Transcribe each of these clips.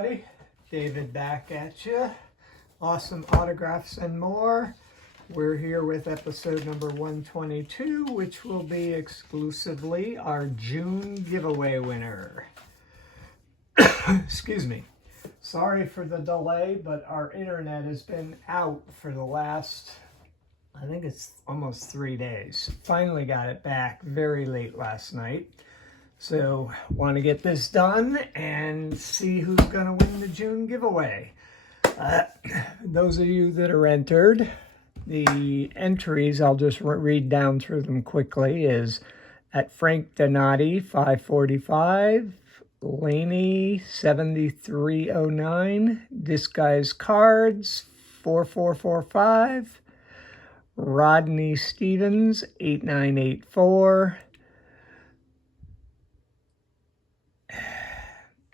everybody. David back at you. Awesome autographs and more. We're here with episode number 122, which will be exclusively our June giveaway winner. Excuse me. Sorry for the delay, but our internet has been out for the last, I think it's almost 3 days. Finally got it back very late last night. So want to get this done and see who's going to win the June giveaway. Those of you that are entered, the entries, I'll just read down through them quickly, is at Frank Donati, 545, Laney, 7309, Disguise Cards, 4445, Rodney Stevens, 8984,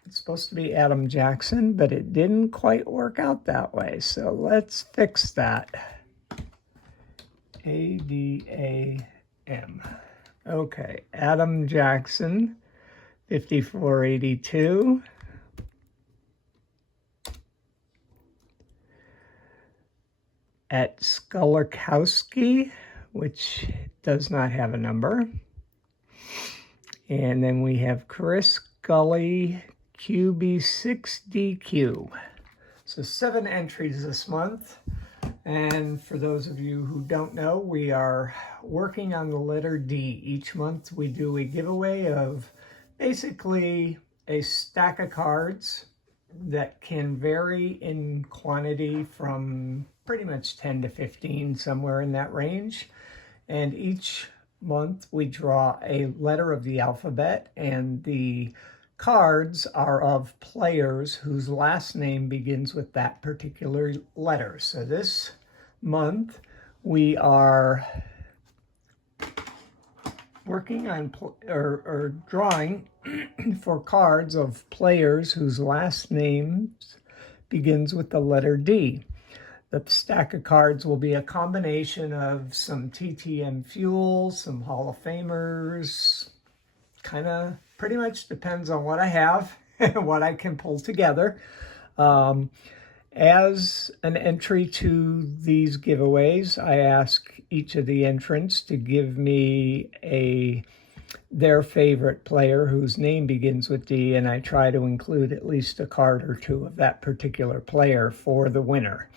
it's supposed to be Adam Jackson, but it didn't quite work out that way. So let's fix that. A-D-A-M. Okay, Adam Jackson, 5482. At Skulikowski, which does not have a number. And then we have Chris Gully, QB6DQ. So 7 entries this month. And for those of you who don't know, we are working on the letter D. Each month we do a giveaway of basically a stack of cards that can vary in quantity from pretty much 10 to 15, somewhere in that range. And each month we draw a letter of the alphabet, and the cards are of players whose last name begins with that particular letter. So this month we are working on or drawing for cards of players whose last names begins with the letter D. The stack of cards will be a combination of some TTM fuel, some Hall of Famers, kind of pretty much depends on what I have and what I can pull together. As an entry to these giveaways, I ask each of the entrants to give me their favorite player whose name begins with D, and I try to include at least a card or two of that particular player for the winner.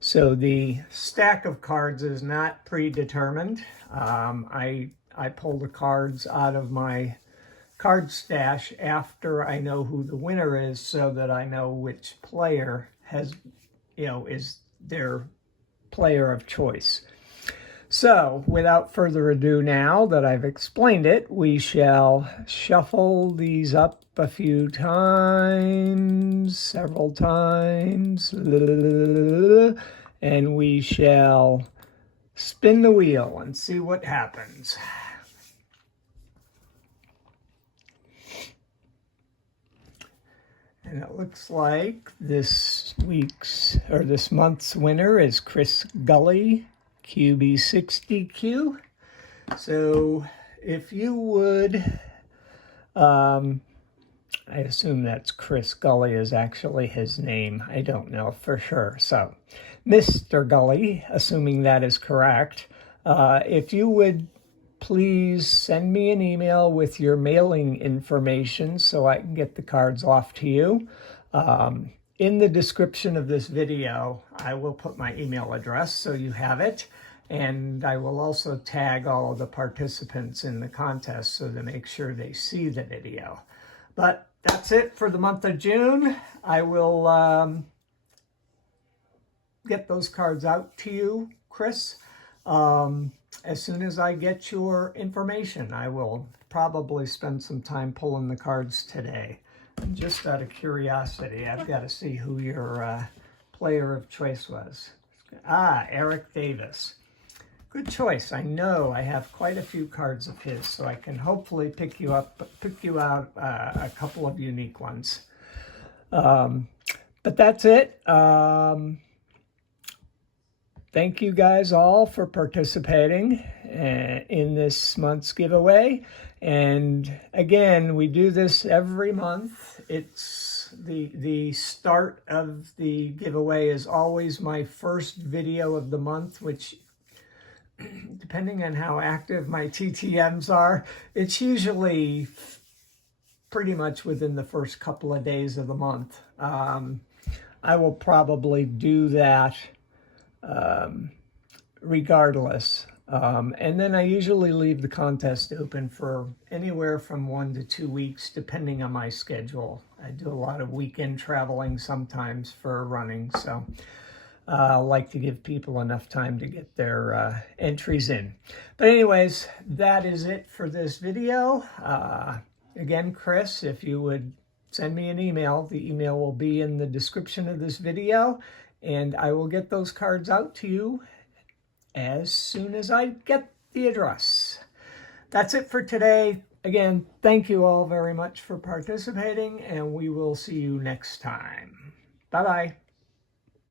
So the stack of cards is not predetermined. I pull the cards out of my card stash after I know who the winner is, so that I know which player is their player of choice. So without further ado, now that I've explained it, we shall shuffle these up a few times, several times, and we shall spin the wheel and see what happens. And it looks like this month's winner is Chris Gully, QB6DQ. So if you would, I assume that's Chris Gully is actually his name. I don't know for sure. So Mr. Gully, assuming that is correct, if you would please send me an email with your mailing information so I can get the cards off to you. In the description of this video, I will put my email address so you have it. And I will also tag all of the participants in the contest so to make sure they see the video. But that's it for the month of June. I will get those cards out to you, Chris. As soon as I get your information, I will probably spend some time pulling the cards today. Just out of curiosity, I've got to see who your player of choice was. Eric Davis. Good choice. I know I have quite a few cards of his, so I can hopefully pick you out a couple of unique ones. But that's it. Thank you guys all for participating in this month's giveaway. And again, we do this every month. It's The start of the giveaway is always my first video of the month, which, depending on how active my TTMs are, it's usually pretty much within the first couple of days of the month. I will probably do that regardless. And then I usually leave the contest open for anywhere from 1 to 2 weeks, depending on my schedule. I do a lot of weekend traveling sometimes for running, so I like to give people enough time to get their entries in. But anyways, that is it for this video. Again, Chris, if you would send me an email, the email will be in the description of this video, and I will get those cards out to you as soon as I get the address. That's it for today. Again, thank you all very much for participating, and we will see you next time. Bye-bye.